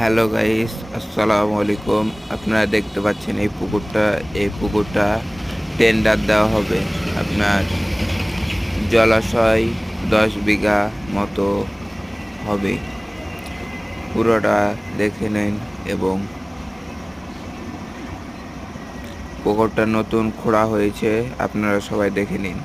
Hello guys, আসসালামু আলাইকুম। আপনারা দেখতে পাচ্ছেন এই পুকুরটা টেন্ডার দেওয়া হবে। আপনার জলাশয় 10 বিঘা মতো হবে। পুরোটা দেখে নিন এবং পুকুরটা নতুন খোঁড়া হয়েছে, আপনারা সবাই দেখে নিন।